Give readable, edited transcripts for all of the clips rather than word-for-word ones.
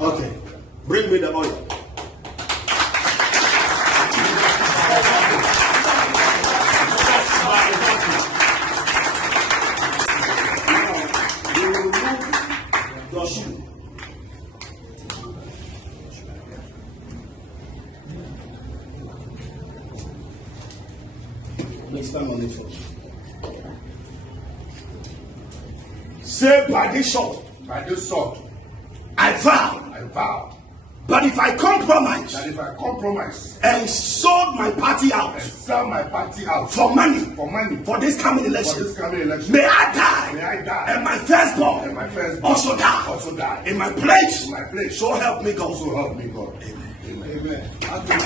Okay. Bring me the oil. You remove your shoe. Please stand on it first. Say by this sword. By this sword. I vow. I vow. But if I compromise. That if I compromise. And sold my party out. And sell my party out. For money. For money. For this coming election. For this coming election. May I die. May I die. And my firstborn. And my firstborn. Also die. Also die. In my place. In my place. So help me God. So help me God. Amen. Amen. Amen.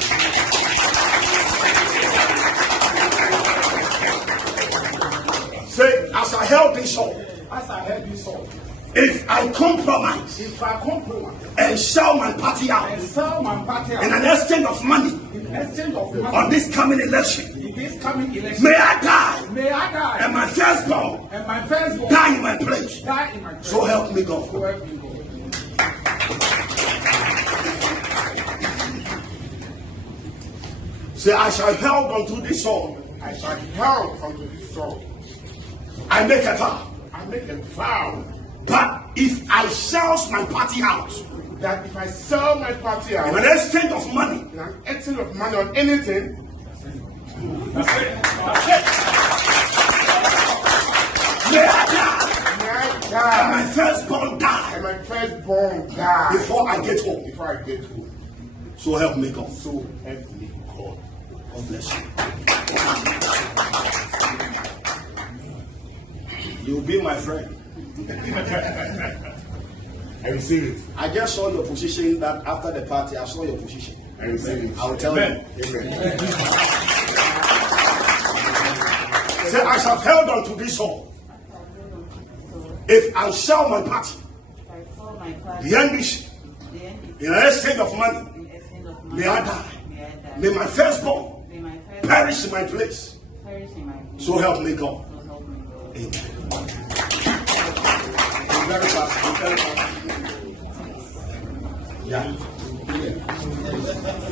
Say, as I held this sword. As I held this sword. If I compromise. If I compromise. And sell my party out. And sell my party out. In an exchange of money. In exchange of money. On this coming election. In this coming election. May I die. May I die. And my firstborn. And my firstborn. Die in my place. Die in my place. So help me God. So help me God. Say, I shall held unto this sword. I shall held unto this sword. I make a vow. I make a vow. But if I sell my party out. That if I sell my party out. In an exchange of money. In an exchange of money on anything. That's it. That's it. May I die. May I die. And my firstborn die. And my firstborn die. Before I get home. Before I get home. So help me God. So help me God. God bless you. You'll be my friend. I receive it. I just saw your position that after the party, I saw your position. I receive it. I will tell Amen. you. Amen. Say, I shall held unto this sword. If I sell my party, the NBC, in an exchange of money, may I die. May my firstborn perish in my place. So help me God. Amen. Very fast. Very fast. Yeah.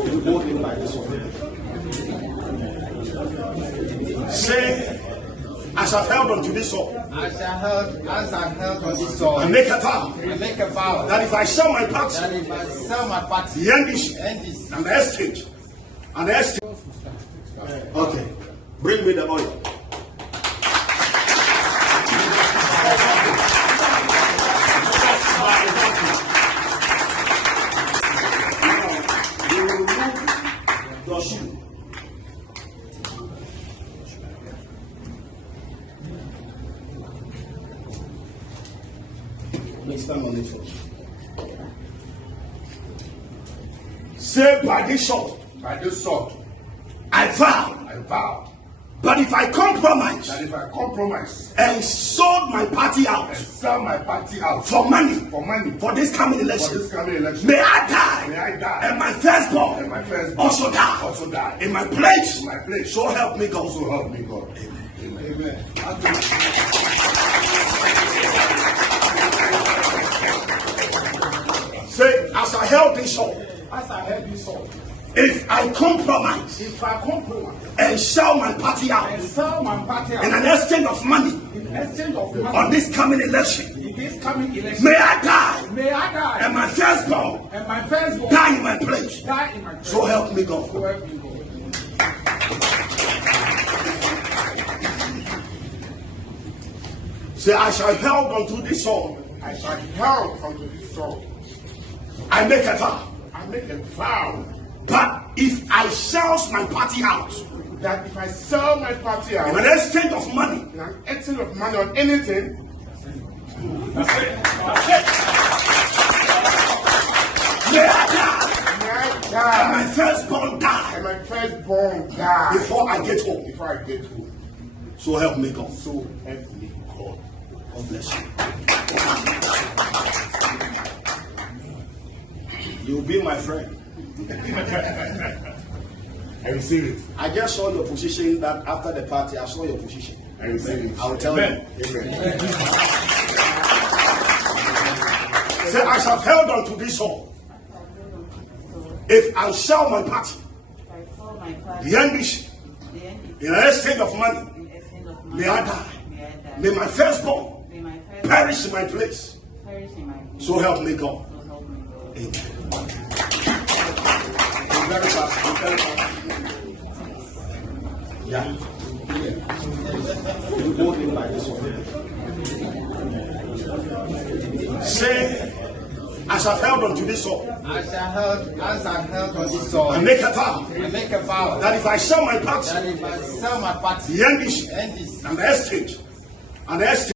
You hold it like this one. Say, as I've held onto this sword. As I held on this sword. I make a vow. I make a vow. That if I sell my party. That if I sell my party. The NBC. And the exchange. And the exchange. Okay. Bring me the oil. You remove your shoe. Please stand on it first. Say by this sword. By this sword. I vow. I vow. But if I compromise. That if I compromise. And sold my party out. And sell my party out. For money. For money. For this coming election. For this coming election. May I die. May I die. And my firstborn. And my firstborn. Also die. Also die. In my place. In my place. So help me God. So help me God. Amen. Amen. Amen. Say, as I held this sword. As I held this sword. If I compromise. If I compromise. And sell my party out. And sell my party out. In an exchange of money. In exchange of money. On this coming election. In this coming election. May I die. May I die. And my firstborn. And my firstborn. Die in my place. Die in my place. So help me God. So help me God. Say, I shall held unto this sword. I shall held unto this sword. I make a vow. I make a vow. But if I sell my party out. That if I sell my party out. In an exchange of money. In an exchange of money on anything. That's it. That's it. May I die. May I die. And my firstborn die. And my firstborn die. Before I get home. Before I get home. So help me God. So help me God. God bless you. You'll be my friend. I receive it. I just saw your position that after the party, I saw your position. I receive it. I will tell Amen. you. Amen. Say, I shall held on to this soul. If I sell my party, the NBC, in an exchange of money, may I die. May my firstborn perish in my place. So help me God. Amen. Very fast. Very fast. Yeah. You go in by this one. Say, as I've held on to this soul, As I held on this soul, I make a vow I make a vow that if I sell my party, that if I sell my party, the NBC, and this and the exchange,